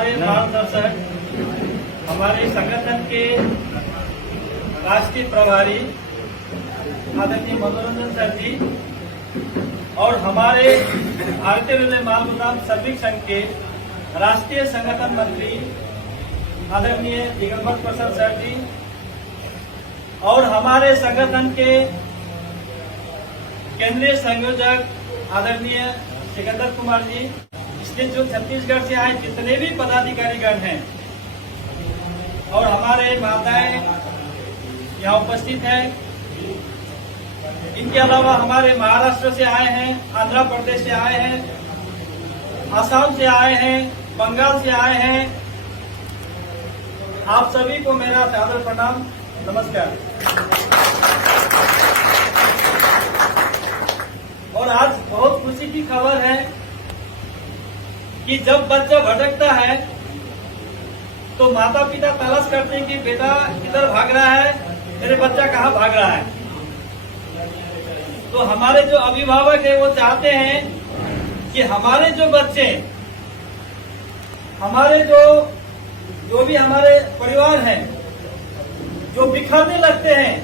हमारे मार्गदर्शक, हमारे संगठन के राष्ट्रीय प्रभारी आदरणीय मनोरंजन सर जी और हमारे भारतीय रेलवे माल गोदाम श्रमिक संघ के राष्ट्रीय संगठन मंत्री आदरणीय दिगंबर प्रसाद सर जी और हमारे संगठन के केंद्रीय संयोजक आदरणीय सिकंदर कुमार जी, इसलिए जो छत्तीसगढ़ से आए जितने भी पदाधिकारीगण हैं और हमारे माताएं यहाँ उपस्थित हैं, इनके अलावा हमारे महाराष्ट्र से आए हैं, आंध्र प्रदेश से आए हैं, असम से आए हैं, बंगाल से आए हैं, आप सभी को मेरा सादर प्रणाम, नमस्कार। और आज बहुत खुशी की खबर है कि जब बच्चा भटकता है तो माता पिता तलाश करते हैं कि बेटा किधर भाग रहा है, मेरे बच्चा कहाँ भाग रहा है। तो हमारे जो अभिभावक है वो चाहते हैं कि हमारे जो बच्चे, हमारे जो भी हमारे परिवार हैं जो बिखरने लगते हैं,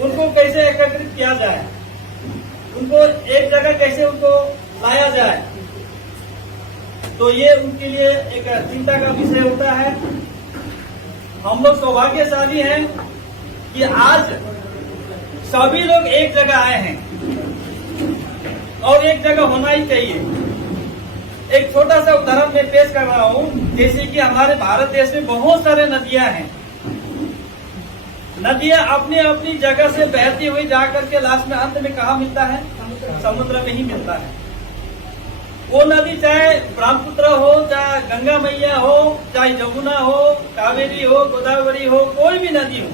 उनको कैसे एकत्रित किया जाए, उनको एक जगह कैसे उनको लाया जाए। तो ये उनके लिए एक चिंता का विषय होता है। हम लोग सौभाग्यशाली हैं कि आज सभी लोग एक जगह आए हैं और एक जगह होना ही चाहिए। एक छोटा सा उदाहरण मैं पेश कर रहा हूँ, जैसे कि हमारे भारत देश में बहुत सारे नदियां हैं। नदियां अपनी अपनी जगह से बहती हुई जाकर के लास्ट में अंत में कहाँ मिलता है? समुद्र में ही मिलता है। वो नदी चाहे ब्रह्मपुत्र हो, चाहे गंगा मैया हो, चाहे यमुना हो, कावेरी हो, गोदावरी हो, कोई भी नदी हो,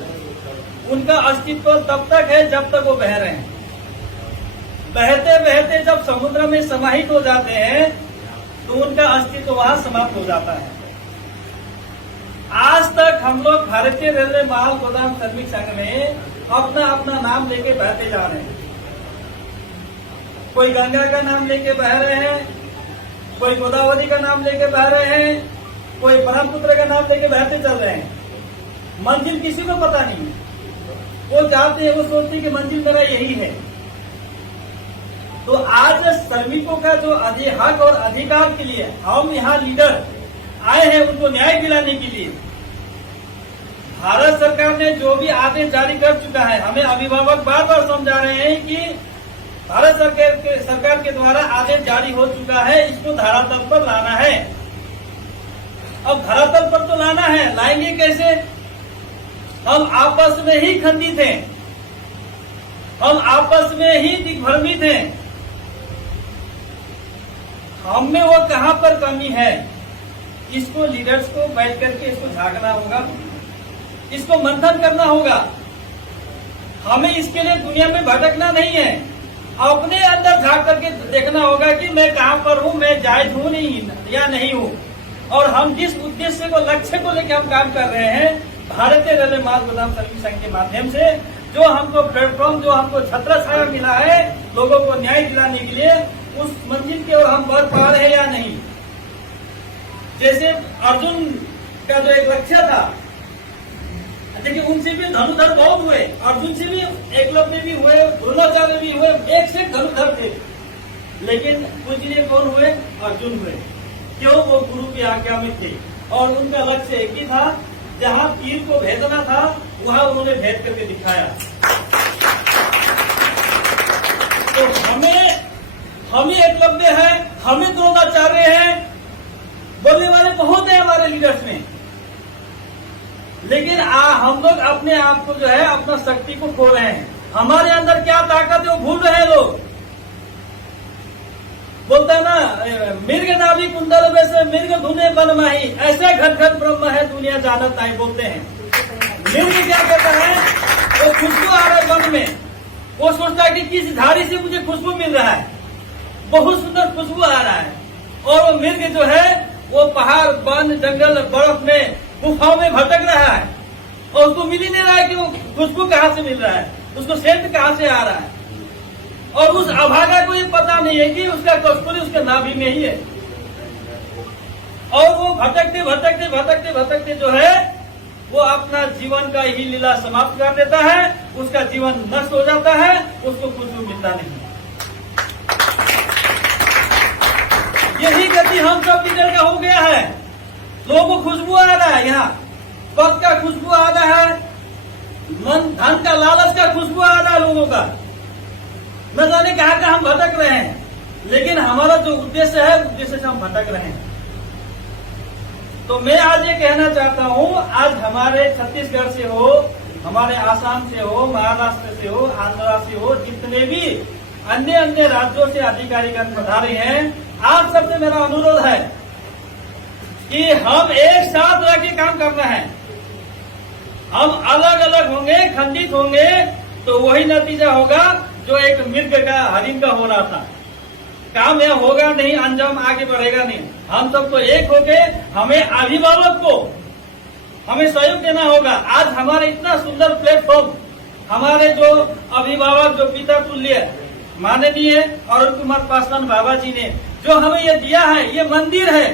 उनका अस्तित्व तब तक है जब तक वो बह रहे हैं। बहते बहते जब समुद्र में समाहित हो जाते हैं तो उनका अस्तित्व वहां समाप्त हो जाता है। आज तक हम लोग भारतीय रेलवे माल गोदाम श्रमिक संघ में अपना अपना नाम लेके बहते जा रहे हैं। कोई गंगा का नाम लेके बह रहे हैं, कोई गोदावरी का नाम लेके बह रहे हैं, कोई ब्रह्मपुत्र का नाम लेके बहते चल रहे हैं। मंजिल किसी को पता नहीं है। वो चाहते हैं, वो सोचते हैं कि मंजिल मेरा यही है। तो आज श्रमिकों का जो हक और अधिकार के लिए हम यहाँ लीडर आए हैं, उनको न्याय दिलाने के लिए भारत सरकार ने जो भी आदेश जारी कर चुका है, हमें अभिभावक बार बार समझा रहे हैं कि भारत सरकार के द्वारा आदेश जारी हो चुका है, इसको धरातल पर लाना है। अब धरातल पर तो लाना है, लाएंगे कैसे? हम आपस में ही खंडित हैं, हम आपस में ही दिग्भ्रमित हैं। हम में वो कहाँ पर कमी है, इसको लीडर्स को बैठ करके इसको झांकना होगा, इसको मंथन करना होगा। हमें इसके लिए दुनिया में भटकना नहीं है, अपने अंदर झांक करके देखना होगा कि मैं कहाँ पर हूँ, मैं जायज हूँ नहीं या नहीं हूँ। और हम जिस उद्देश्य को, लक्ष्य को लेकर हम काम कर रहे हैं, भारतीय रेलवे माल गोदाम श्रमिक संघ के माध्यम से जो हमको प्लेटफॉर्म, जो हमको छत्र छाया मिला है लोगों को न्याय दिलाने के लिए, उस मंजिल की ओर हम बढ़ पा रहे हैं या नहीं। जैसे अर्जुन का जो एक लक्ष्य था, देखिए उनसे भी धनुधर बहुत हुए, अर्जुन से भी एकलव्य भी हुए, द्रोणाचार्य भी हुए, एक से धनुधर थे, लेकिन पूजनीय कौन हुए? अर्जुन हुए। क्यों? वो गुरु की आज्ञा में थे और उनका लक्ष्य एक ही था, जहाँ तीर को भेजना था वहां उन्होंने भेद करके दिखाया। तो हम ही एकलव्य है, हम ही द्रोणाचार्य हैं, बोलने वाले बहुत है हमारे लीडर्स में, लेकिन हम लोग अपने आप को जो है, अपना शक्ति को खो रहे हैं। हमारे अंदर क्या ताकत है वो भूल रहे हैं लोग। बोलता है ना, मिर्ग नाभि कुंडल वैसे मिर्ग धुने बन माही, ऐसे घट घट ब्रह्म है दुनिया जानत नहीं, बोलते हैं। मिर्ग क्या कहता है? वो खुशबू आ रहा है वन में, वो सोचता है कि किस झाड़ी से मुझे खुशबू मिल रहा है, बहुत सुंदर खुशबू आ रहा है। और वो मिर्ग जो है वो पहाड़, वन, जंगल, बर्फ में, गुफाओं में भटक रहा है और उसको मिल ही नहीं रहा है कि वो खुशबू कहाँ से मिल रहा है, उसको सेंट कहाँ से आ रहा है। और उस अभागा को ये पता नहीं है कि उसका कस्तूरी उसके नाभि में ही है। और वो भटकते भटकते भटकते भटकते जो है वो अपना जीवन का ही लीला समाप्त कर देता है, उसका जीवन नष्ट हो जाता है, उसको कुछ भी मिलता नहीं। यही गति हम सब लीडर का हो गया है। लोगों को खुशबू आ रहा है, यहाँ पद का खुशबू आ रहा है, मन धन का लालच का खुशबू आ रहा है लोगों का। न जाने कहाँ का हम भटक रहे हैं, लेकिन हमारा जो उद्देश्य है उद्देश्य से हम भटक रहे हैं। तो मैं आज ये कहना चाहता हूँ, आज हमारे छत्तीसगढ़ से हो, हमारे आसाम से हो, महाराष्ट्र से हो, आंध्र से हो, जितने भी अन्य अन्य राज्यों से अधिकारीगण पधारे हैं, आप सबसे मेरा अनुरोध है कि हम एक साथ रह के काम करना है। हम अलग अलग होंगे, खंडित होंगे, तो वही नतीजा होगा जो एक मृग का, हरिण का हो रहा था। काम यह होगा नहीं, अंजाम आगे बढ़ेगा नहीं। हम सबको एक होके हमें अभिभावक को हमें सहयोग देना होगा। आज हमारे इतना सुंदर प्लेटफॉर्म, हमारे जो अभिभावक, जो पिता तुल्य माननीय अरुण कुमार पासवान बाबा जी ने जो हमें ये दिया है, ये मंदिर है,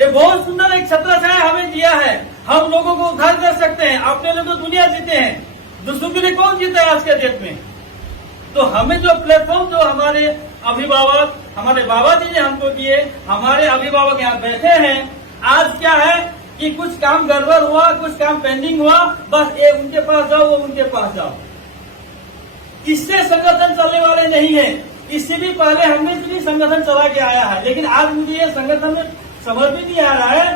ये बहुत सुंदर एक छत्रछाया हमें दिया है। हम लोगों को उद्धार कर सकते हैं। अपने लोग तो दुनिया जीते हैं, दूसरों के लिए कौन जीता है आज के डेट में? तो हमें जो प्लेटफॉर्म, जो हमारे अभिभावक, हमारे बाबा जी ने हमको दिए, हमारे अभिभावक यहाँ बैठे हैं। आज क्या है कि कुछ काम गड़बड़ हुआ, कुछ काम पेंडिंग हुआ, बस ये उनके पास जाओ, वो उनके पास जाओ। इससे संगठन चलने वाले नहीं है। इससे भी पहले हमने भी संगठन चला के आया है, लेकिन आज मुझे ये संगठन में समझ में नहीं आ रहा है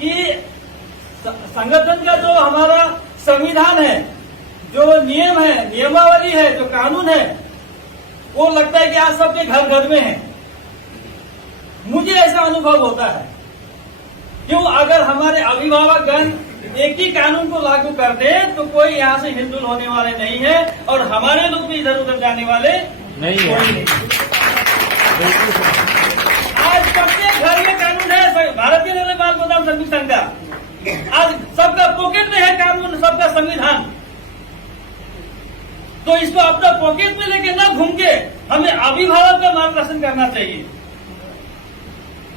कि संगठन का जो हमारा संविधान है, जो नियम है, नियमावली है, जो कानून है, वो लगता है कि आज सबके घर घर में है। मुझे ऐसा अनुभव होता है। क्यों? अगर हमारे अभिभावकगण एक ही कानून को लागू कर दे तो कोई यहाँ से हिलजुल होने वाले नहीं है, और हमारे लोग भी इधर उधर जाने वाले नहीं है। आज सबके घर में कानून है, भारतीय रेलवे माल गोदाम श्रमिक संघ का। आज सबका पॉकेट में है कानून, सबका संविधान। तो इसको अपना पॉकेट में लेके ना घूम के हमें अभिभावक का मार्गदर्शन करना चाहिए।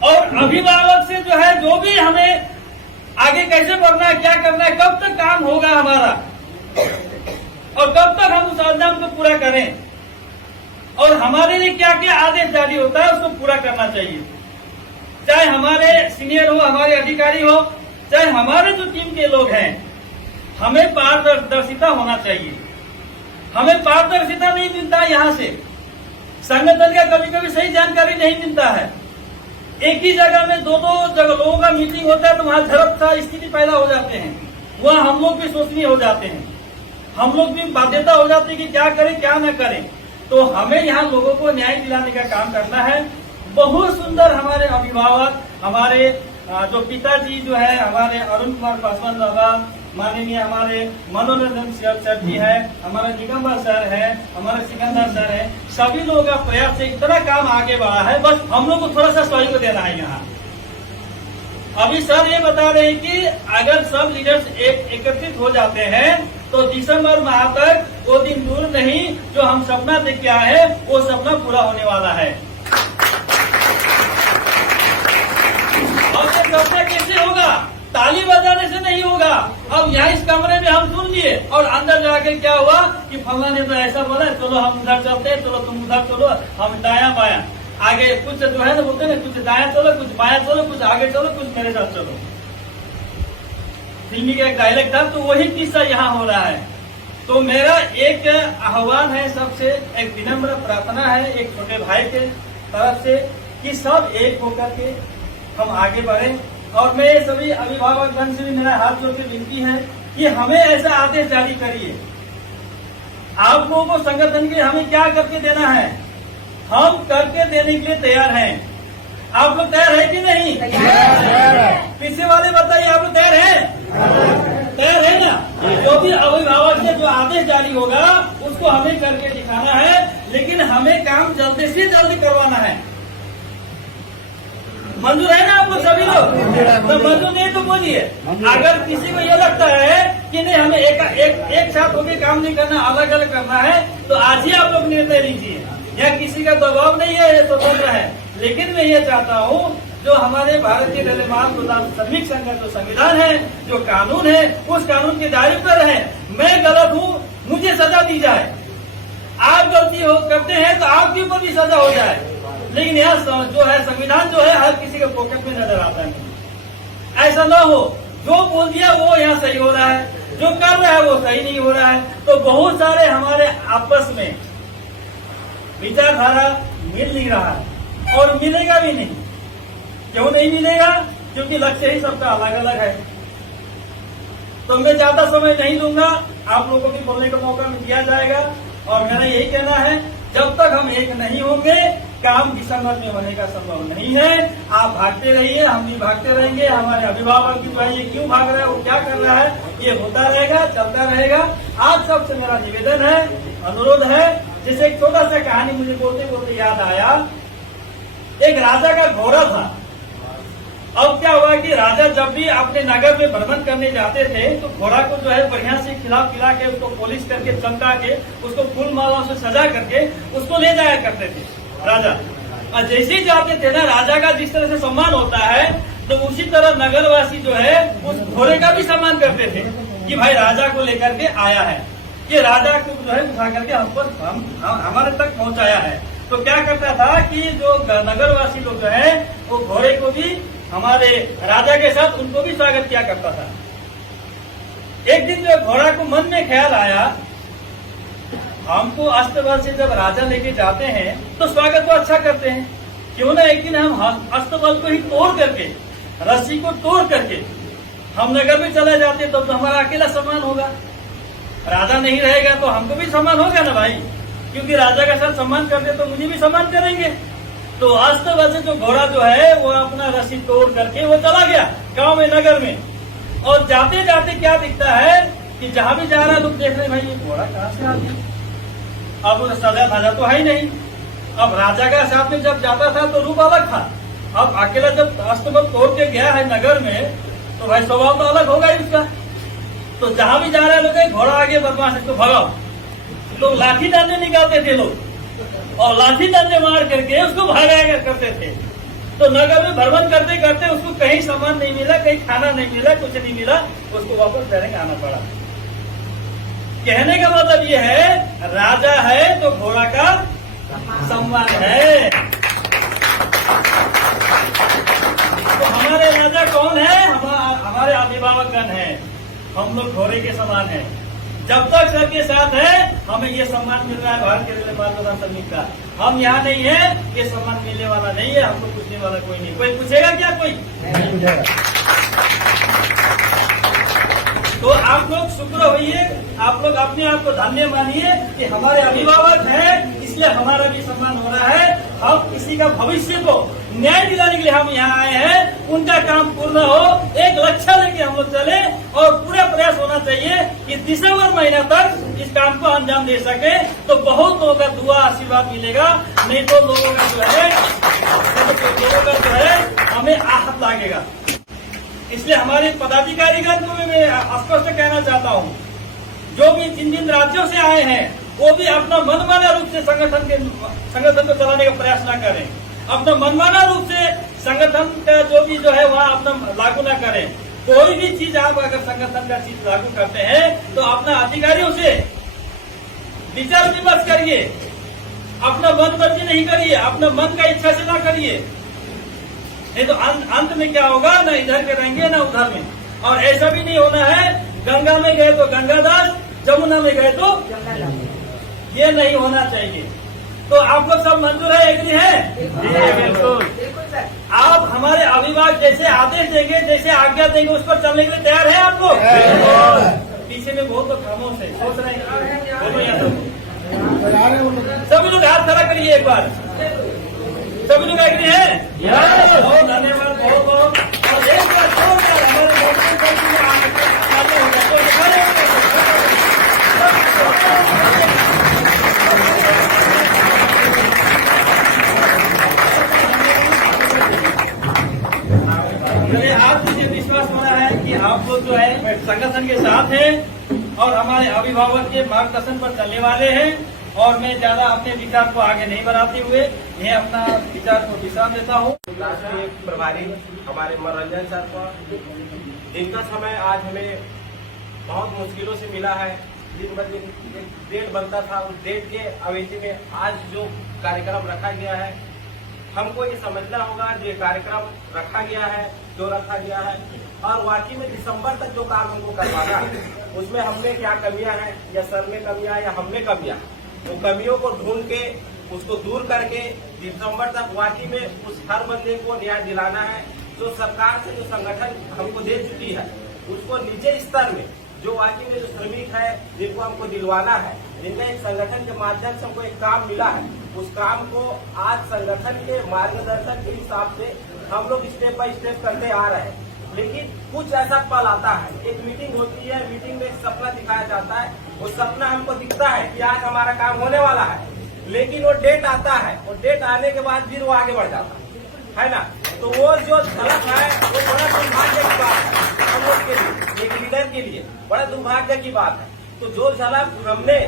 और अभिभावक से जो है, जो भी हमें आगे कैसे बढ़ना है, क्या करना है, कब तक काम होगा हमारा, और कब तक हम उस अंजाम को पूरा करें, और हमारे लिए क्या क्या आदेश जारी होता है उसको पूरा करना चाहिए। चाहे हमारे सीनियर हो, हमारे अधिकारी हो, चाहे हमारे जो टीम के लोग हैं, हमें पारदर्शिता होना चाहिए। हमें पारदर्शिता नहीं मिलता है यहाँ से। संगठन का कभी कभी सही जानकारी नहीं मिलता है। एक ही जगह में दो जगह लोगों का मीटिंग होता है तो वहाँ झड़प सा स्थिति पैदा हो जाते हैं। वहाँ हम लोग भी सोचनीय हो जाते हैं, हम लोग भी बाध्यता हो जाती है कि क्या करें क्या न करें। तो हमें यहाँ लोगों को न्याय दिलाने का काम करना है। बहुत सुंदर हमारे अभिभावक, हमारे जो पिताजी जो है, हमारे अरुण कुमार पासवान बाबा, माननीय हमारे मनोरंजन सर जी है, हमारे निगम्बर सर है, हमारे सिकंदर सर है, सभी लोगों का प्रयास से इतना काम आगे बढ़ा है। बस हम लोग को थोड़ा सा सहयोग देना है यहाँ। अभी सर ये बता रहे हैं कि अगर सब लीडर्स एकत्रित हो जाते हैं तो दिसंबर माह तक वो दिन दूर नहीं जो हम सपना देख के आए हैं, वो सपना पूरा होने वाला है। और ये सपना कैसे होगा? ताली बजाने से नहीं होगा। अब यहाँ इस कमरे में हम सुन लिए और अंदर जाके क्या हुआ कि फलना ने तो ऐसा बोला, चलो हम उधर चलते हैं, चलो तुम उधर चलो, हम दाया बाया, आगे कुछ जो है ना बोलते हैं, कुछ दाया चलो, कुछ बाया चलो, कुछ आगे चलो, कुछ मेरे साथ चलो। फिल्मी का एक डायलॉग था, तो वही किस्सा यहाँ हो रहा है। तो मेरा एक आह्वान है सबसे, एक विनम्र प्रार्थना है एक छोटे भाई के तरफ से कि सब एक होकर के हम आगे बढ़े। और मैं सभी अभिभावकगण से भी मेरा हाथ जोड़ के विनती है कि हमें ऐसा आदेश जारी करिए। आप लोगों को संगठन के हमें क्या करके देना है, हम करके देने के लिए तैयार हैं। आप लोग तैयार है कि नहीं? पीछे वाले बताइए, आप लोग तैयार हैं? तैयार है ना? जो भी अभिभावक से जो आदेश जारी होगा उसको हमें करके दिखाना है, लेकिन हमें काम जल्दी से जल्दी करवाना है। मंजूर है ना आप लोग सभी लोग? तो मंजूर नहीं तो बोलिए। अगर किसी को ये लगता है कि नहीं हमें एक साथ होकर काम नहीं करना, अलग अलग करना है, तो आज ही आप लोग निर्णय लीजिए। यह किसी का दबाव नहीं है, ये स्वतंत्र है। लेकिन मैं ये चाहता हूँ जो हमारे भारतीय रेलवे माल गोदाम श्रमिक संघ का जो संविधान है, जो कानून है, उस कानून के दायरे पर रहे। मैं गलत हूँ, मुझे सजा दी जाए। आप गलती करते हैं तो आपके ऊपर भी सजा हो जाए। लेकिन यह जो है संविधान जो है हर किसी के पॉकेट में नजर आता है। ऐसा न हो, जो बोल दिया वो यहाँ सही हो रहा है, जो कर रहा है वो सही नहीं हो रहा है। तो बहुत सारे हमारे आपस में विचारधारा मिल नहीं रहा है और मिलेगा भी नहीं। क्यों नहीं मिलेगा? क्योंकि लक्ष्य ही सबका अलग अलग है। तो मैं ज्यादा समय नहीं दूंगा, आप लोगों को भी बोलने का मौका दिया जाएगा। और मेरा यही कहना है, जब तक हम एक नहीं होंगे, काम दिसंबर में होने का संभव नहीं है। आप भागते रहिए, हम भी भागते रहेंगे। हमारे अभिभावक भी भाई ये क्यों भाग रहा है, वो क्या कर रहा है, ये होता रहेगा, चलता रहेगा। आप सबसे मेरा निवेदन है, अनुरोध है। जैसे एक छोटा सा कहानी मुझे बोलते बोलते याद आया। एक राजा का घोड़ा था। अब क्या हुआ कि राजा जब भी अपने नगर में भ्रमण करने जाते थे तो घोड़ा को जो है बढ़िया से खिला पिला के, उसको पॉलिश करके, चमका के, उसको फूल माला से सजा करके उसको ले जाया करते थे राजा। और जैसे ही जाते थे ना, राजा का जिस तरह से सम्मान होता है, तो उसी तरह नगरवासी जो है उस घोड़े का भी सम्मान करते थे कि भाई राजा को लेकर के आया है, ये राजा को जो है उठा करके हमारे तक पहुंचाया है। तो क्या करता था कि जो नगरवासी लोग जो है वो घोड़े को भी हमारे राजा के साथ उनको भी स्वागत किया करता था। एक दिन जो घोड़ा को मन में ख्याल आया, हमको अस्तबल से जब राजा लेके जाते हैं तो स्वागत तो अच्छा करते हैं, क्यों ना एक दिन हम अस्तबल को ही तोड़ करके, रस्सी को तोड़ करके हम नगर में चले जाते तो हमारा अकेला सम्मान होगा। राजा नहीं रहेगा तो हमको भी सम्मान होगा ना भाई, क्योंकि राजा का साथ सम्मान करते तो मुझे भी सम्मान करेंगे। तो अस्तबल से जो घोड़ा जो है वो अपना रस्सी तोड़ करके वो चला गया गांव में, नगर में। और जाते जाते क्या दिखता है कि जहां भी जा रहा है लोग देख रहे हैं, भाई ये घोड़ा कहाँ से आ गया। अब सजा धजा तो है ही नहीं। अब राजा का साथ में जब जाता था तो रूप अलग था, अब अकेला जब अस्तबल तोड़ के गया है नगर में तो भाई स्वभाव तो अलग होगा ही उसका। तो जहां भी जा रहा है लोग, घोड़ा आगे बदमाश इसको भगाओ, लोग लाठी डंडे निकालते थे लोग, और लाठी डंडे मार करके उसको भगाया करते थे। तो नगर में भ्रमण करते करते उसको कहीं सामान नहीं मिला, कहीं खाना नहीं मिला, कुछ नहीं मिला, उसको वापस घर आना पड़ा। कहने का मतलब ये है, राजा है तो घोड़ा का सम्मान है। तो हमारे राजा कौन है? हमारे अभिभावकगण है। हम लोग घोड़े के समान है। जब तक सबके साथ है, हमें ये सम्मान मिल रहा है भारत के रेलवे माल गोदाम श्रमिक का। हम यहाँ नहीं है, ये सम्मान मिलने वाला नहीं है, हमको पूछने वाला कोई नहीं। कोई पूछेगा क्या? कोई नहीं पूछेगा। तो आप लोग शुक्र होइए, आप लोग अपने आप को धन्य मानिए कि हमारे अभिभावक हैं, इसलिए हमारा भी सम्मान हो रहा है। हम किसी का भविष्य को न्याय दिलाने के लिए हम यहाँ आए हैं, उनका काम पूर्ण हो, एक लक्ष्य लेके हम लोग चले और पूरा प्रयास होना चाहिए कि दिसंबर महीना तक इस काम को अंजाम दे सके। तो बहुत लोगों का दुआ आशीर्वाद मिलेगा, नहीं तो लोगों का जो है हमें आहत लागेगा। इसलिए हमारे पदाधिकारीगण को भी मैं स्पष्ट कहना चाहता हूँ, जो भी जिन राज्यों से आए हैं वो भी अपना मनमाना रूप से संगठन को चलाने का प्रयास न करें। अपना मनमाना रूप से संगठन का जो है वहाँ अपना लागू न करें। कोई भी चीज आप अगर संगठन का चीज लागू करते हैं तो अपना अधिकारियों से विचार विमर्श करिए, अपना मन मर्जी नहीं करिए, अपना मन का इच्छा से ना करिए, नहीं तो अंत में क्या होगा, न इधर के रहेंगे न उधर में। और ऐसा भी नहीं होना है, गंगा में गए तो गंगादास, जमुना में गए तो ये नहीं होना चाहिए। तो आप लोग सब मंजूर है, एग्री है? बिल्कुल। आप हमारे अभिभावक जैसे आदेश देंगे, जैसे आज्ञा देंगे, उस पर चलने के लिए तैयार है आप लोग? पीछे में बहुत लोग खामोश है, सोच रहे हैं, बोलो यहाँ सभी लोग हाथ खड़ा करिए एक बार। सभी लोग एग्री है? बहुत धन्यवाद, बहुत बहुत। और एक बार आज मुझे विश्वास हो रहा है कि आप लोग जो है संगठन के साथ हैं और हमारे अभिभावक के मार्गदर्शन पर चलने वाले हैं। और मैं ज्यादा अपने विचार को आगे नहीं बढ़ाते हुए मैं अपना विचार को विश्राम देता हूँ। राष्ट्रीय प्रभारी हमारे मनोरंजन सर को जिनका समय आज हमें बहुत मुश्किलों से मिला है। दिन ब दिन डेट बनता था, उस डेट के अवधि में आज जो कार्यक्रम रखा गया है, हमको ये समझना होगा जो कार्यक्रम रखा गया है, जो रखा गया है और वाकई में दिसंबर तक जो काम हमको करवाना है उसमें हमने क्या कमियां हैं, या सर में कमियां या हमने कमियां, वो कमियों को ढूंढ के उसको दूर करके दिसंबर तक वाकई में उस हर बंदे को न्याय दिलाना है। जो सरकार से जो संगठन हमको दे चुकी है उसको निजी स्तर में जो वाकई में जो श्रमिक है जिनको हमको दिलवाना है, जिनका एक संगठन के माध्यम से हमको एक काम मिला है, उस काम को आज संगठन के मार्गदर्शन के हिसाब से हम लोग स्टेप बाय स्टेप करते आ रहे हैं। लेकिन कुछ ऐसा पल आता है, एक मीटिंग होती है, मीटिंग में एक सपना दिखाया जाता है, वो सपना हमको दिखता है कि आज हमारा काम होने वाला है, लेकिन वो डेट आता है, वो डेट आने के बाद फिर वो आगे बढ़ जाता है ना। तो वो जो झलक है वो बड़ा दुर्भाग्य की बात है हम लोग के लिए, एक लीडर के लिए बड़ा दुर्भाग्य की बात है। तो जो झलक हमने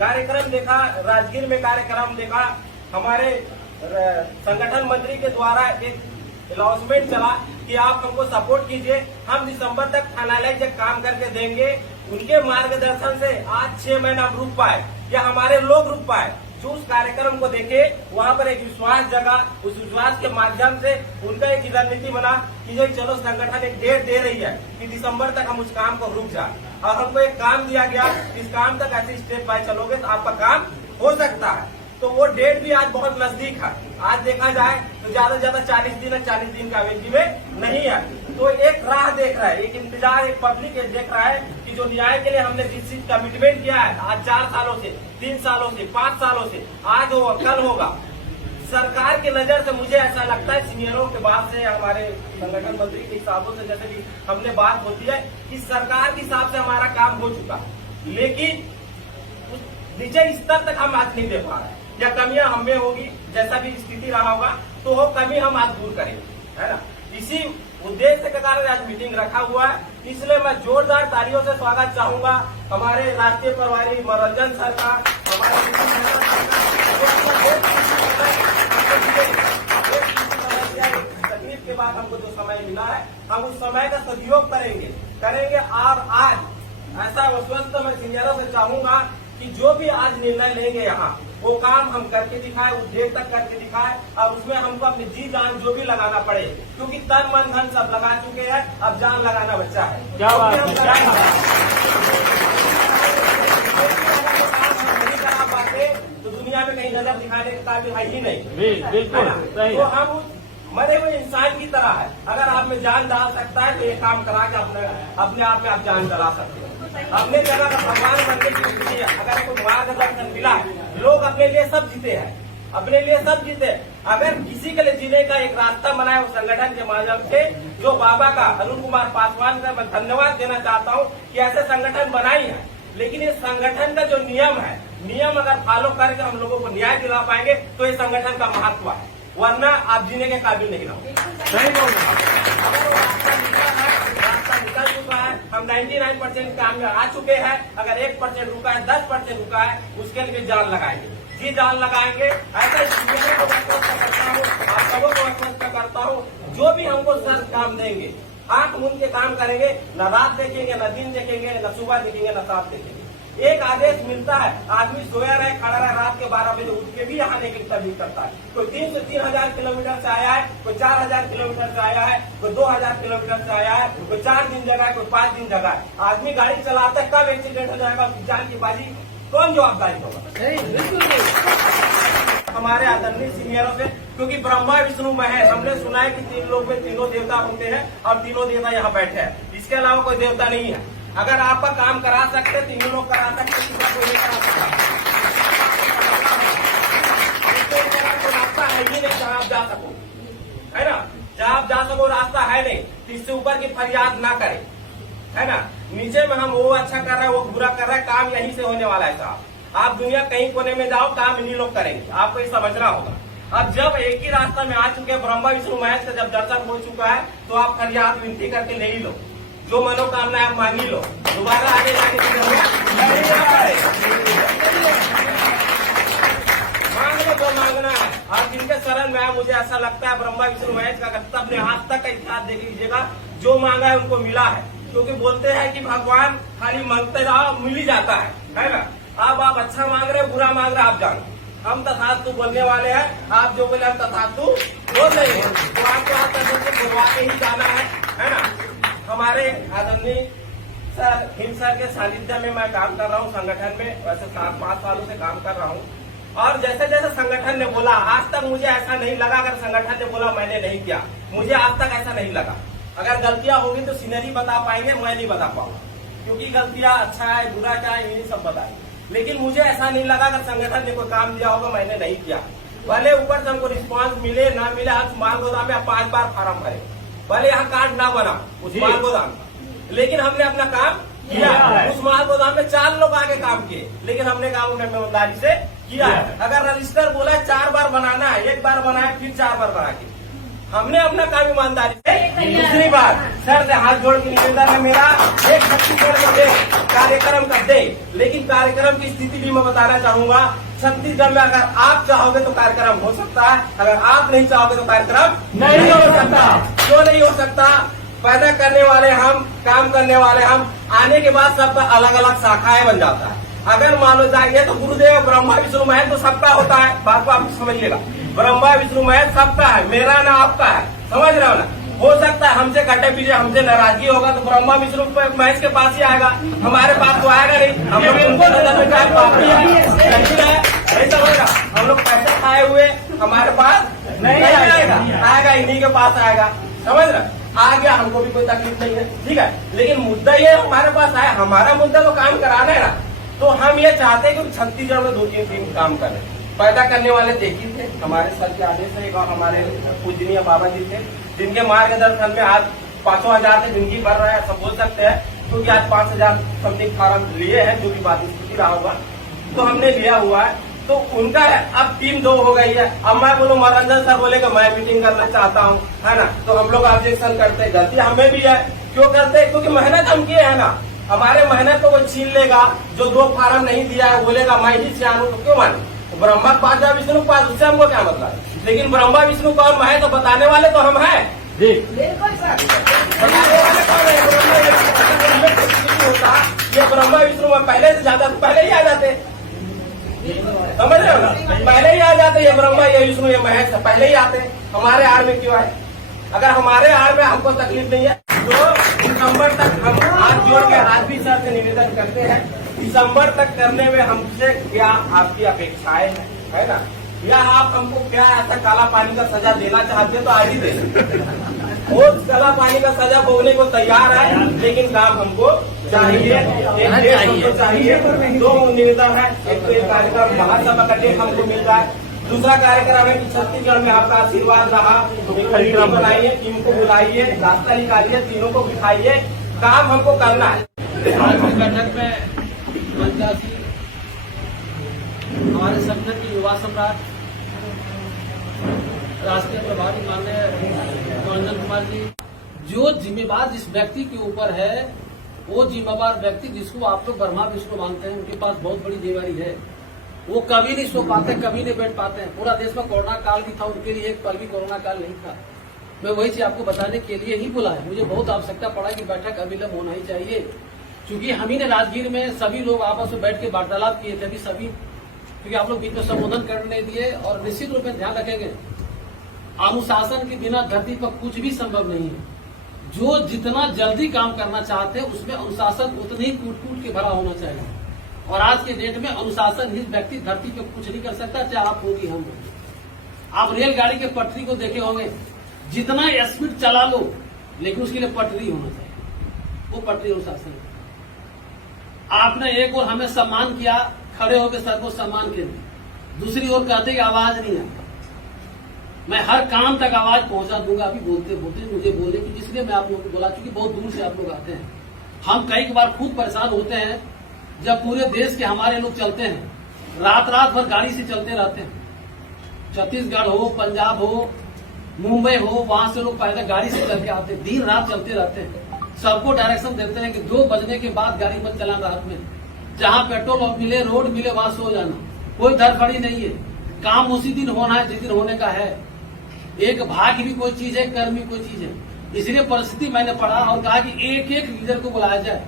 कार्यक्रम देखा, राजगीर में कार्यक्रम देखा, हमारे संगठन मंत्री के द्वारा एक अनाउंसमेंट चला कि आप हमको सपोर्ट कीजिए, हम दिसंबर तक फाइनलाइज काम करके देंगे। उनके मार्गदर्शन से आज 6 महीना हम रुक पाए या हमारे लोग रुक पाए। जो उस कार्यक्रम को देखे वहाँ पर एक विश्वास जगा, उस विश्वास के माध्यम से उनका एक रणनीति बना कि जो चलो संगठन एक डेट दे रही है कि दिसंबर तक हम उस काम को रुक जाए, और हमको एक काम दिया गया, इस काम तक ऐसे स्टेप बाय चलोगे तो आपका काम हो सकता है। तो वो डेट भी आज बहुत नजदीक है। आज देखा जाए तो ज्यादा से ज्यादा 40 दिन है, 40 दिन का अवधि में नहीं है। तो एक राह देख रहा है, एक इंतजार, एक पब्लिक देख रहा है कि जो न्याय के लिए हमने जिस चीज कमिटमेंट किया है आज 4 सालों से, 3 सालों से, 5 सालों से, आज हो कल होगा। सरकार की नजर से मुझे ऐसा लगता है, सीनियरों के बाद से हमारे संगठन मंत्री के हिसाबों से जैसे कि हमने बात होती है कि सरकार के हिसाब से हमारा काम हो चुका, लेकिन निजी स्तर तक हम आज नहीं दे पा रहे हैं, या कमियां हमें होगी, जैसा भी स्थिति रहा होगा तो वो कमी हम आज दूर करेंगे, है ना। इसी उद्देश्य के कारण आज मीटिंग रखा हुआ है, इसलिए मैं जोरदार तालियों से स्वागत चाहूंगा हमारे राष्ट्रीय प्रभारी मनोरंजन सर का, हमारे तकलीफ के बाद हमको जो समय मिला है हम उस समय का सदुपयोग करेंगे। और आज ऐसा विश्वस्त मैं सीनियरों से चाहूंगा कि जो भी आज निर्णय लेंगे यहाँ वो काम हम करके दिखाए, उस डेट तक करके दिखाए, और उसमें हमको अपनी जी जान जो भी लगाना पड़े, क्योंकि तन मन धन सब लगा चुके हैं, अब जान लगाना बच्चा है। क्या बात है, नहीं करा पाते तो दुनिया में कहीं नजर दिखाने का काबिल है ही नहीं, बिल्कुल। तो हम मरे हुए इंसान की तरह है, अगर आप में जान डाल सकता है तो ये काम करा के अपने आप में आप जान डला सकते हैं। अपने जगह का भगवान बनने की स्थिति है, अगर कोई मार्गदर्शन मिला है, लोग अपने लिए सब जीते हैं, अपने लिए सब जीते। अगर किसी के लिए जीने का एक रास्ता बनाया वो संगठन के माध्यम से, जो बाबा का अरुण कुमार पासवान का मैं धन्यवाद देना चाहता हूँ कि ऐसे संगठन बनाई है। लेकिन ये संगठन का जो नियम है, नियम अगर फॉलो करके हम लोगों को न्याय दिला पाएंगे तो ये संगठन का महत्व है, वरना आप जीने के काबिल नहीं रहोगे। रास्ता निकल चुका है, हम 99% काम में आ चुके हैं, अगर 1% रुका है, 10% रुका है, उसके लिए जान लगाएंगे, जी जान लगाएंगे। ऐसा को करता हूँ, आप सबों को आश्वस्त करता हूँ, जो भी हमको सर काम देंगे आंख मूंद के काम करेंगे, न रात देखेंगे, न दिन देखेंगे, न सुबह देखेंगे, न साथ देखेंगे। एक आदेश मिलता है, आदमी सोया रहे, खड़ा रहे, रात के 12 बजे उठ के भी यहाँ आने की तबलीग करता है। कोई 3 से 3,000 किलोमीटर से आया है, कोई 4,000 किलोमीटर से आया है, कोई 2,000 किलोमीटर से आया है, कोई 4 दिन जगह है, कोई 5 दिन जगह है। आदमी गाड़ी चलाता है, कब एक्सीडेंट हो जाएगा, जान की बाजी कौन जवाबदारी होगा? हमारे आदरणीय सीनियरों से, क्योंकि ब्रह्मा विष्णु महेश हमने सुना है कि 3 लोग में तीनों देवता होते हैं और तीनों देवता यहाँ बैठे हैं, इसके अलावा कोई देवता नहीं है। अगर आपका काम करा सकते, 3 लोग करा सकते, कोई नहीं करा सकता। रास्ता है ही नहीं जहाँ आप जा सको, है ना, जहाँ आप जा सको रास्ता है नहीं, इससे ऊपर की फरियाद ना करें, है ना। नीचे में हम वो अच्छा कर रहे हैं, वो बुरा कर रहे हैं, काम यहीं से होने वाला है साहब। आप दुनिया कहीं कोने में जाओ, काम इन्हीं लोग करेंगे, आपको ये समझना होगा। अब जब एक ही रास्ता में आ चुके हैं, ब्रह्मा विष्णु महेश का जब दर्शन हो चुका है, तो आप फरियाद विनती करके ले ही लो, जो मनोकामना आप मांगी लो, दोबारा आगे जाने की जरूरत नहीं है। जो मांगना है और जिनके शरण में है, मुझे ऐसा लगता है ब्रह्मा विष्णु महेश का तब ने आज तक का इतिहास देख लीजिएगा, जो मांगा है उनको मिला है। क्योंकि बोलते हैं कि भगवान खाली मांगते रहो मिल ही जाता है ना। अब आप अच्छा मांग रहे बुरा मांग रहे आप जानो, हम तथास्तु बोलने वाले हैं, आप जो बोले हम तथास्तु बोल रहे हैं, तो आपको आप बोलवा के ही जाना है ना। हमारे आदरणीय सर हिंद सर के सानिध्य में मैं काम कर रहा हूँ संगठन में, वैसे 7-5 सालों से काम कर रहा हूँ। और जैसे जैसे संगठन ने बोला, आज तक मुझे ऐसा नहीं लगा अगर संगठन ने बोला मैंने नहीं किया, मुझे आज तक ऐसा नहीं लगा। अगर गलतियां होगी तो सीनियर ही बता पाएंगे, मैं नहीं बता पाऊंगा, क्योंकि गलतियां अच्छा है बुरा क्या है यही सब बताएंगे। लेकिन मुझे ऐसा नहीं लगा अगर संगठन ने कोई काम दिया होगा मैंने नहीं किया। भले ऊपर से हमको रिस्पॉन्स मिले ना मिले, आज माल गोदाम में 5 बार फार्म भरे, भले यहाँ कार्ड ना बना उस माल गोदाम का, लेकिन हमने अपना काम किया। उस माल गोदाम में 4 लोग आगे काम किए, लेकिन हमने काम ईमानदारी से किया है। अगर रजिस्टर बोला 4 बार बनाना है, 1 बार बनाया फिर 4 बार बना के हमने अपना काम ईमानदारी से। दूसरी बात, सर से हाथ जोड़ के निवेदन है मेरा, एक छत्तीसगढ़ में दे कार्यक्रम कर दे, लेकिन कार्यक्रम की स्थिति भी मैं बताना चाहूंगा। छत्तीसगढ़ में अगर आप चाहोगे तो कार्यक्रम हो सकता है, अगर आप नहीं चाहोगे तो कार्यक्रम नहीं हो सकता। क्यों नहीं हो सकता? पैदा करने वाले हम, काम करने वाले हम, आने के बाद सबका अलग अलग शाखाएं बन जाता है। अगर मान लो जाएंगे तो गुरुदेव ब्रह्मा विष्णु महेश तो सबका होता है, बात को आप समझिएगा। ब्रह्मा विष्णु महेश सबका है, मेरा ना आपका है, समझ रहे हो ना। हो सकता है हमसे कटे पीछे हमसे नाराजगी होगा तो ब्रह्मा विष्णु महेश के पास ही आएगा, हमारे पास तो आएगा नहीं। हम लोग उनको नजर में क्या पापी है, नहीं समझेगा। हम लोग पैसे खाए हुए हमारे पास नहीं आएगा, आएगा इन्हीं के पास आएगा, समझ रहे। आ गया हमको भी कोई तकलीफ नहीं है, ठीक है। लेकिन मुद्दा ये हमारे पास आया, हमारा मुद्दा तो काम कराना है ना। तो हम ये चाहते हैं कि छत्तीसगढ़ में 2-3 टीम काम करें। पैदा करने वाले देखी थे हमारे सर के आदेश से, और हमारे पूजनीय बाबा जी थे जिनके मार्गदर्शन में आज 500 हजार से जिंदगी बढ़ रहा है, सब बोल सकते हैं, क्योंकि आज 5,000 समथिंग फार्म लिए हैं, जो भी बात स्थिति रहा होगा तो हमने लिया हुआ है। तो उनका अब टीम 2 हो गई है। अब मैं बोलूं मनोरंजन सर बोलेगा मैं मीटिंग करना चाहता हूं, है ना, तो हम लोग ऑब्जेक्शन करते हैं। गलती हमें भी है, क्यों करते हैं? क्योंकि मेहनत हम किए है ना। हमारे मेहनत को वो छीन लेगा, जो 2 फार्म नहीं दिया है बोलेगा मैं ही सियान हूं, तो क्यों माने? ब्रह्मा के पास या विष्णु के पास, उससे हमको क्या मतलब है? लेकिन ब्रह्मा विष्णु कौन महेश तो बताने वाले तो हम हैं। बताने वाले कौन है? ये ब्रह्मा विष्णु में पहले से ज्यादा पहले ही आ जाते, समझ रहे हो ना, पहले ही आ जाते। ये ब्रह्मा ये विष्णु ये महेश पहले ही आते, हमारे आड़ में क्यों आए? अगर हमारे आड़ में हमको तकलीफ नहीं है तो दिसंबर तक हम हाथ जोड़ के आज भी सर से निवेदन करते हैं, दिसंबर तक करने में हमसे क्या आपकी अपेक्षाएं हैं, है ना, या आप हमको क्या ऐसा काला पानी का सजा देना चाहते हैं तो आज ही दे। वो काला पानी का सजा भोगने को तैयार है, लेकिन काम हमको चाहिए, हमको चाहिए। 2 निवेदन है, एक तो ये कार्यक्रम महासभा का डेट हमको मिल रहा है, दूसरा कार्यक्रम है कि छत्तीसगढ़ में आपका आशीर्वाद रहा तो टीम बनाइए, टीम को बुलाइए, रास्ता निकालिए, तीनों को बिठाइए, काम हमको करना है। बैठक में हमारे संगठन के युवा सम्राट राष्ट्रीय प्रभारी माननीय मनोरंजन कुमार जी, जो जिम्मेवार जिस व्यक्ति के ऊपर है, वो जिम्मेवार व्यक्ति जिसको आप लोग ब्रह्मा विष्णु मानते हैं, उनके पास बहुत बड़ी जिम्मेवारी है। वो कभी नहीं सो पाते, कभी नहीं बैठ पाते हैं। पूरा देश में कोरोना काल भी था, उनके लिए एक पल भी कोरोना काल नहीं था। मैं वही चीज आपको बताने के लिए ही बुला है। मुझे बहुत आवश्यकता पड़ा कि बैठक अविलंब होना ही चाहिए, क्योंकि हम ही ने राजगीर में सभी लोग आपस में बैठ के वार्तालाप किए थे, सभी, क्योंकि आप लोग बीच में संबोधन करने दिए। और निश्चित रूप में ध्यान रखेंगे, अनुशासन के बिना धरती पर कुछ भी संभव नहीं है। जो जितना जल्दी काम करना चाहते हैं उसमें अनुशासन उतनी ही कूट कूट के भरा होना चाहिए। और आज के डेट में अनुशासनहीन व्यक्ति धरती पे कुछ नहीं कर सकता, चाहे आप होगी हम हो। आप रेलगाड़ी के पटरी को देखे होंगे, जितना स्पीड चला लो, लेकिन उसके लिए पटरी होना चाहिए, वो पटरी अनुशासन है। आपने एक ओर हमें सम्मान किया, खड़े होकर सर को सम्मान किया, दूसरी ओर कहते कि आवाज नहीं है। मैं हर काम तक आवाज पहुंचा दूंगा। अभी बोलते बोलते मुझे बोले कि इसलिए मैं आप लोगों को बोला, क्योंकि बहुत दूर से आप लोग आते हैं। हम कई बार खुद परेशान होते हैं जब पूरे देश के हमारे लोग चलते हैं, रात रात भर गाड़ी से चलते रहते हैं। छत्तीसगढ़ हो, पंजाब हो, मुंबई हो, वहां से लोग पैदल गाड़ी से चल के आते हैं, दिन रात चलते रहते हैं। सबको डायरेक्शन देते हैं कि 2 बजने के बाद गाड़ी मत चलाना रात में, जहां पेट्रोल मिले, रोड मिले, वहां सो जाना, कोई धड़फड़ी नहीं है। काम उसी दिन होना है जिस दिन होने का है। एक भाग्य भी कोई चीज है, कर्म भी कोई चीज है। इसलिए परिस्थिति मैंने पढ़ा और कहा कि एक एक लीडर को बुलाया जाए,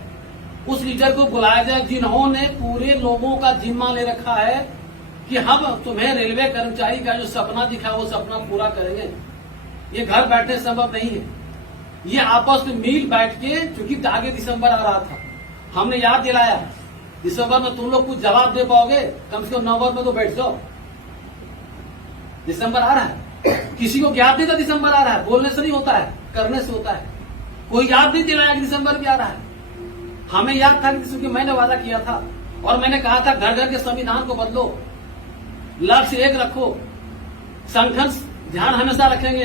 उस लीडर को बुलाया जाए जिन्होंने पूरे लोगों का जिम्मा ले रखा है कि हम तुम्हें रेलवे कर्मचारी का जो सपना दिखा वो सपना पूरा करेंगे। ये घर बैठने संभव नहीं है, ये आपस में मिल बैठ के, चूंकि आगे दिसंबर आ रहा था, हमने याद दिलाया दिसंबर में तुम लोग कुछ जवाब दे पाओगे, कम से कम नवंबर में तो बैठ जाओ। दिसंबर आ रहा है, किसी को याद नहीं था दिसंबर आ रहा है। बोलने से नहीं होता है, करने से होता है। कोई याद नहीं दिलाया कि दिसंबर भी आ रहा है। हमें याद था कि मैंने वादा किया था और मैंने कहा था घर घर के संविधान को बदलो, लक्ष्य एक रखो, संगठन ध्यान हमेशा रखेंगे।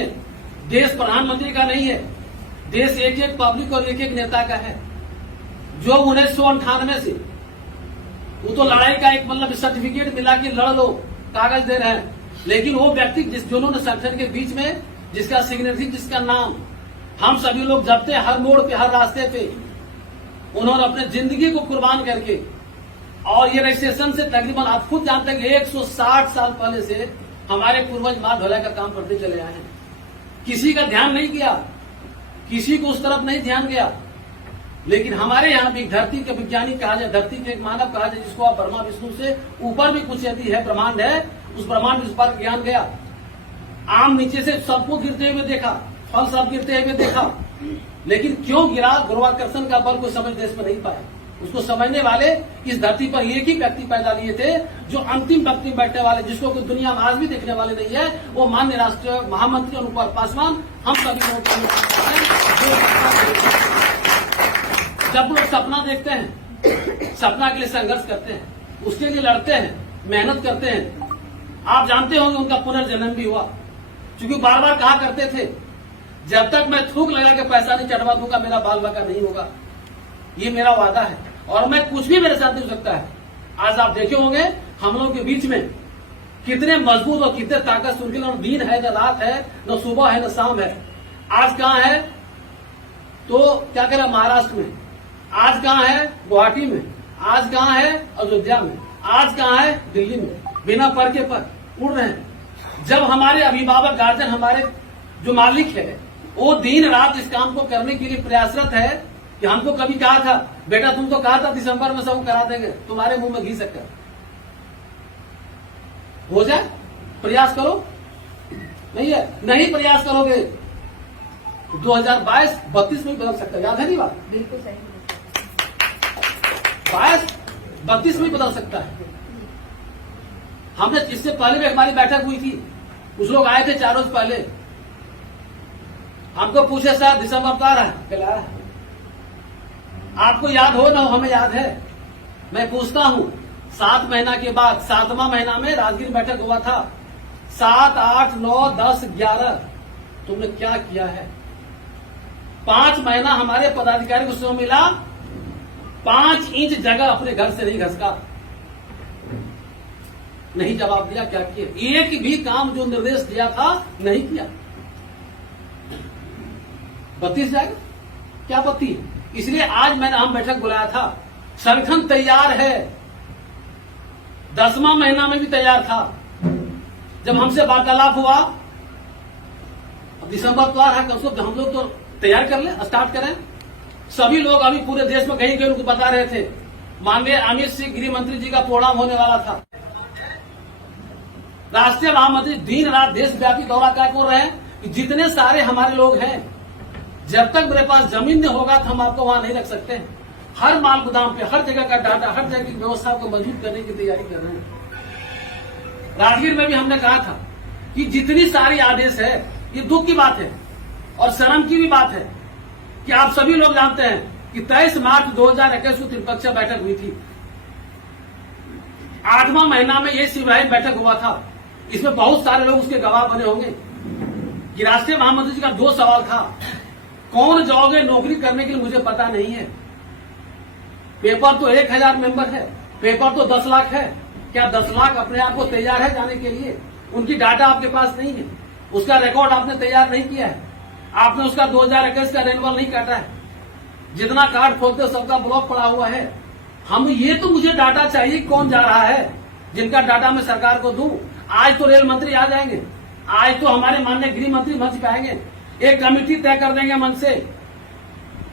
देश प्रधानमंत्री का नहीं है, देश एक एक पब्लिक और एक एक नेता का है। जो 1998 से वो तो लड़ाई का एक मतलब सर्टिफिकेट मिला कि लड़ लो, कागज दे रहे हैं, लेकिन वो व्यक्ति जिन्होंने संगठन के बीच में जिसका सिग्नेचर, जिसका नाम हम सभी लोग जपते हैं हर मोड़ पे, हर रास्ते पे, उन्होंने अपने जिंदगी को कुर्बान करके, और ये रजिस्ट्रेशन से तकरीबन आप खुद जानते हैं कि 160 साल पहले से हमारे पूर्वज माल ढुलाई का काम करते चले आए हैं। किसी का ध्यान नहीं किया, किसी को उस तरफ नहीं ध्यान गया। लेकिन हमारे यहाँ भी धरती के वैज्ञानिक कहा जाए, धरती के एक मानव कहा जाए, जिसको आप ब्रह्मा विष्णु से ऊपर भी कुछ यदि है ब्रह्मांड है, उस ब्रह्मांड में पर ज्ञान गया। आम नीचे से सबको गिरते हुए देखा, फल सब गिरते हुए देखा, लेकिन क्यों गिरा, गुरुत्वाकर्षण का बल कोई समझ देश में नहीं पाया। उसको समझने वाले इस धरती पर एक ही व्यक्ति पैदा लिए थे, जो अंतिम व्यक्ति बैठने वाले, जिसको कोई दुनिया में आज भी देखने वाले नहीं है, वो माननीय राष्ट्रीय महामंत्री अनुपर पासवान हम सभी लोगों को। जब लोग सपना देखते हैं, सपना के लिए संघर्ष करते हैं, उसके लिए लड़ते हैं, मेहनत करते हैं, आप जानते होंगे उनका पुनर्जन्म भी हुआ। क्योंकि बार बार कहा करते थे, जब तक मैं थूक लगा के पैसा नहीं चढ़वा दूंगा मेरा बाल बका नहीं होगा। ये मेरा वादा है और मैं कुछ भी मेरे साथ नहीं हो सकता है। आज आप देखे होंगे हम लोग के बीच में कितने मजबूत और कितने ताकत से, उनके लिए न दिन है, न रात है, न सुबह है, न शाम है। आज कहाँ है तो क्या कह रहा महाराष्ट्र में, आज कहाँ है गुवाहाटी में, आज कहाँ है अयोध्या में, आज कहाँ है दिल्ली में, बिना पर के पर उड़ रहे हैं। जब हमारे अभिभावक गार्जियन, हमारे जो मालिक है, वो दिन रात इस काम को करने के लिए प्रयासरत है। कि हमको कभी कहा था बेटा, तुम तो कहा था दिसंबर में सब करा देंगे, तुम्हारे मुंह में घी शक्कर हो जाए, प्रयास करो। नहीं है, नहीं प्रयास करोगे 2022 32 में बदल सकता है। याद है नहीं बात? बिल्कुल सही। 22 में बदल सकता है। हमने इससे पहले भी हमारी बैठक हुई थी, कुछ लोग आए थे 4 रोज पहले, हमको पूछे सर दिसंबर तो आ रहा है, कल आ रहा है। आपको याद हो ना हो, हमें याद है। मैं पूछता हूं, 7 महीना के बाद 7वां महीना में राजगीर बैठक हुआ था, 7, 8, 9, 10, 11 तुमने क्या किया है? 5 महीना हमारे पदाधिकारी को समय मिला, 5 इंच जगह अपने घर से नहीं घसका, नहीं जवाब दिया। क्या किया? एक भी काम जो निर्देश दिया था नहीं किया। 32 जाएगा क्या पत्ती? इसलिए आज मैंने हम बैठक बुलाया था। संगठन तैयार है, 10वां महीना में भी तैयार था। जब हमसे वार्तालाप हुआ, अब दिसंबर तो आ रहा है, कम से कम हम लोग तो तैयार कर लें, स्टार्ट करें। सभी लोग अभी पूरे देश में कहीं कहीं उनको बता रहे थे, माननीय अमित सिंह गृह मंत्री जी का प्रोग्राम होने वाला था। राष्ट्रीय महामंत्री दिन रात देशव्यापी दौरा कर रहे हैं कि जितने सारे हमारे लोग हैं, जब तक मेरे पास जमीन नहीं होगा तो हम आपको वहां नहीं रख सकते। हर माल गोदाम पे हर जगह का डाटा, हर जगह की व्यवस्था को मजबूत करने की तैयारी कर रहे हैं। राजगीर में भी हमने कहा था कि जितनी सारी आदेश है, ये दुख की बात है और शर्म की भी बात है कि आप सभी लोग जानते हैं कि 23 मार्च 2021 को त्रिपक्षीय बैठक हुई थी। 8वां महीना में ये शिवराय बैठक हुआ था। इसमें बहुत सारे लोग उसके गवाह बने होंगे कि राष्ट्रीय महामंत्री जी का 2 सवाल था, कौन जाओगे नौकरी करने के लिए मुझे पता नहीं है। पेपर तो 1000 मेंबर है, पेपर तो 10 लाख है। क्या 10 लाख अपने आप को तैयार है जाने के लिए? उनकी डाटा आपके पास नहीं है, उसका रिकॉर्ड आपने तैयार नहीं किया है, आपने उसका 2021 का रेनवल नहीं काटा है। जितना कार्ड खोलते सबका ब्लॉक पड़ा हुआ है। हम ये तो मुझे डाटा चाहिए कौन जा रहा है, जिनका डाटा मैं सरकार को दूं। आज तो रेल मंत्री आ जाएंगे, आज तो हमारे माननीय गृह मंत्री मंच पे आएंगे, एक कमेटी तय कर देंगे मन से।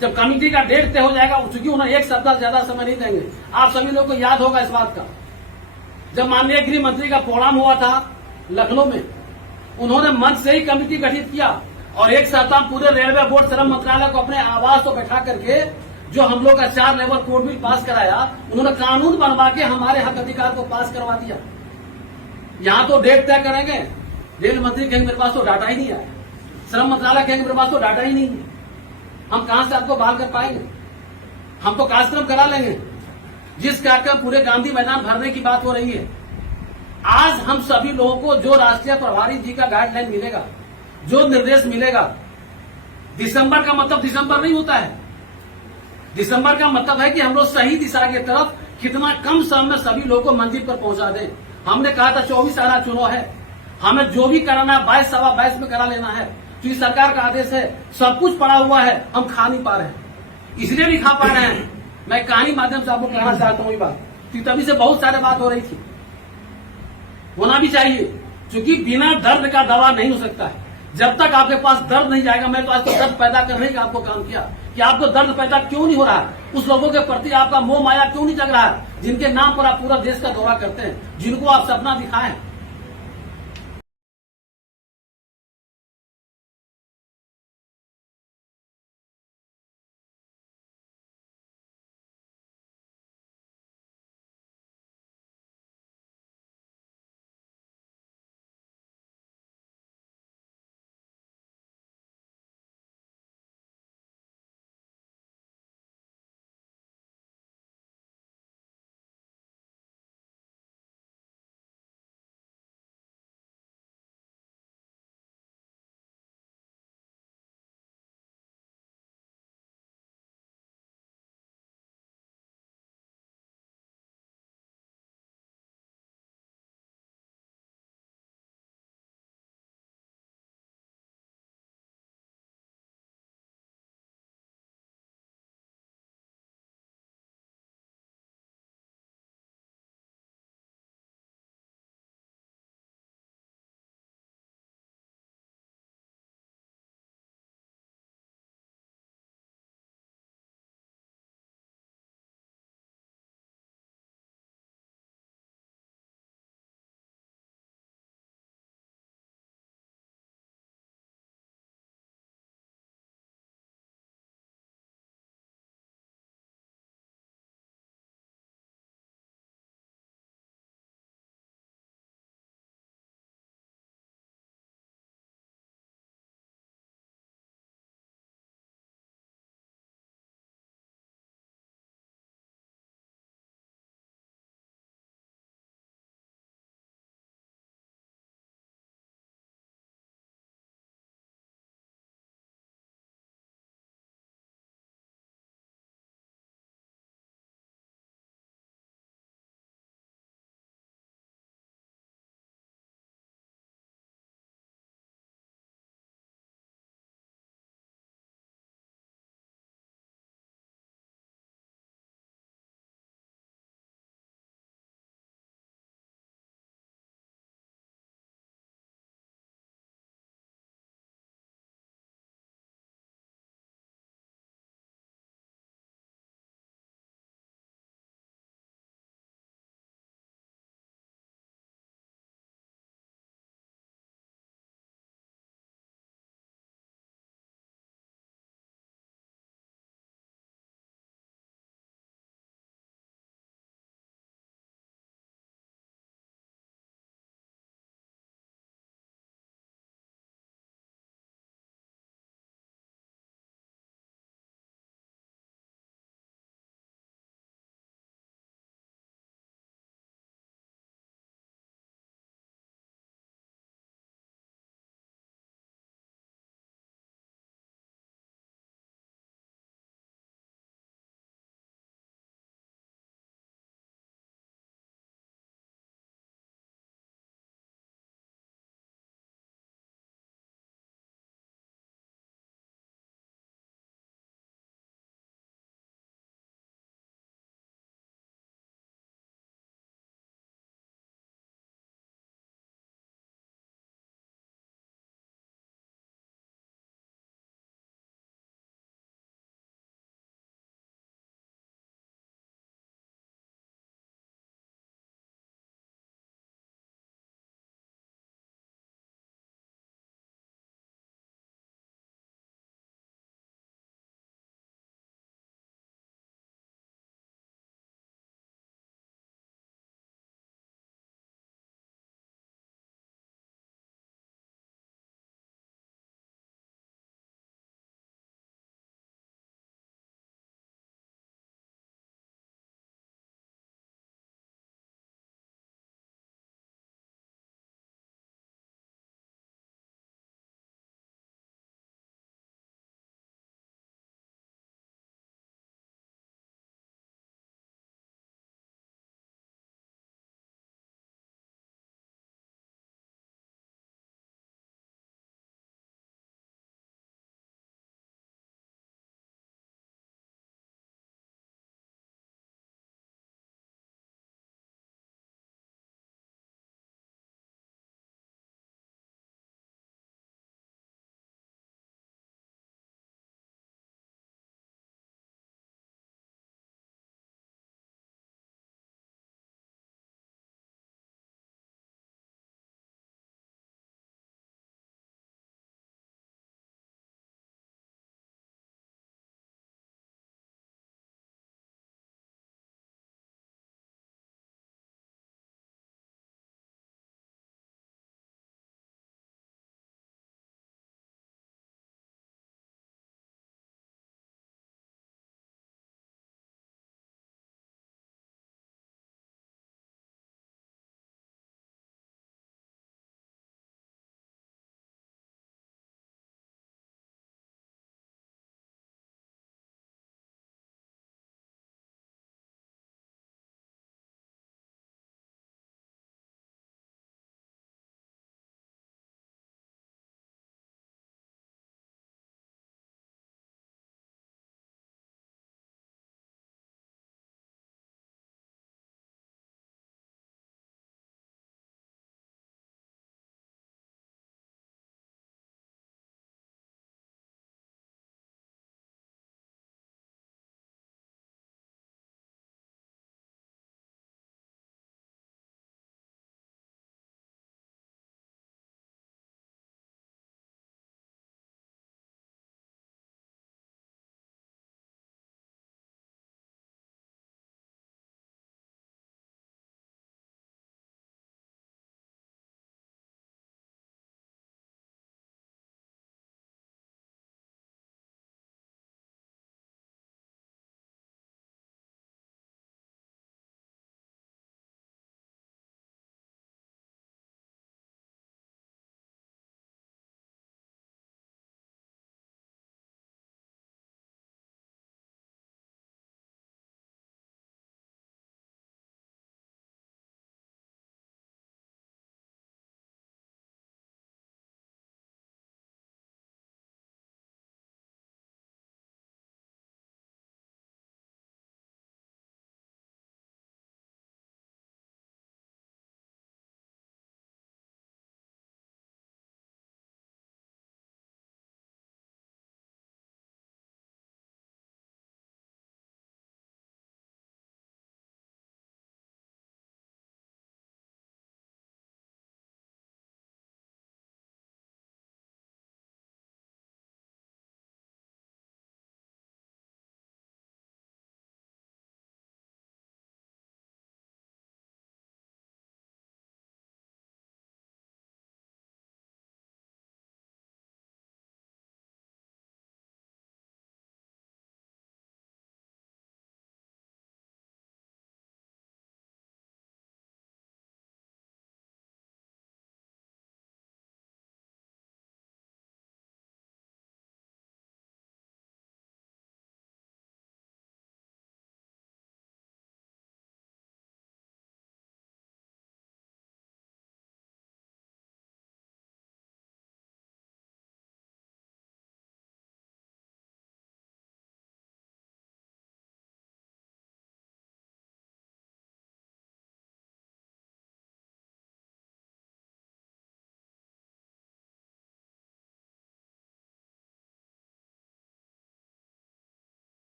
जब कमेटी का डेट तय हो जाएगा, चूंकि उन्हें एक सप्ताह ज्यादा समय नहीं देंगे। आप सभी लोग को याद होगा इस बात का, जब माननीय गृह मंत्री का प्रोग्राम हुआ था लखनऊ में, उन्होंने मंच से ही कमेटी गठित किया और एक सप्ताह पूरे रेलवे बोर्ड श्रम मंत्रालय को अपने आवास को बैठा करके जो हम लोग का 4 लेवल कोड बिल पास कराया, उन्होंने कानून बनवा के हमारे हक अधिकार को पास करवा दिया। यहां तो डेट तय करेंगे, रेल मंत्री कहेंगे मेरे पास तो डाटा ही नहीं आया, श्रम मंत्रालय कहेंगे मेरे पास तो डाटा ही नहीं है, हम कहां से आपको बहाल कर पाएंगे? हम तो कार्यक्रम करा लेंगे। जिस कार्यक्रम पूरे गांधी मैदान भरने की बात हो रही है, आज हम सभी लोगों को जो राष्ट्रीय प्रभारी जी का गाइडलाइन मिलेगा, जो निर्देश मिलेगा, दिसंबर का मतलब दिसंबर नहीं होता है। दिसंबर का मतलब है कि हम लोग सही दिशा की तरफ कितना कम समय में सभी लोगों को मंजिल पर पहुंचा दें। हमने कहा था 24 आना चुनाव है, हमें जो भी कराना है 22 सवा 22 में करा लेना है। तो ये सरकार का आदेश है, सब कुछ पड़ा हुआ है, हम खा नहीं पा रहे हैं, इसलिए नहीं खा पा रहे हैं। मैं कहानी माध्यम से आपको कहना चाहता हूँ ये बात, क्योंकि तभी से बहुत सारे बात हो रही थी, होना भी चाहिए, क्योंकि बिना दर्द का दवा नहीं हो सकता है। जब तक आपके पास दर्द नहीं जाएगा, मैं तो आज तो दर्द पैदा करने का आपको काम किया कि आपको दर्द पैदा क्यों नहीं हो रहा है, उस लोगों के प्रति आपका मोह माया क्यों नहीं जग रहा है, जिनके नाम पर आप पूरा देश का दौरा करते हैं, जिनको आप सपना दिखाएं।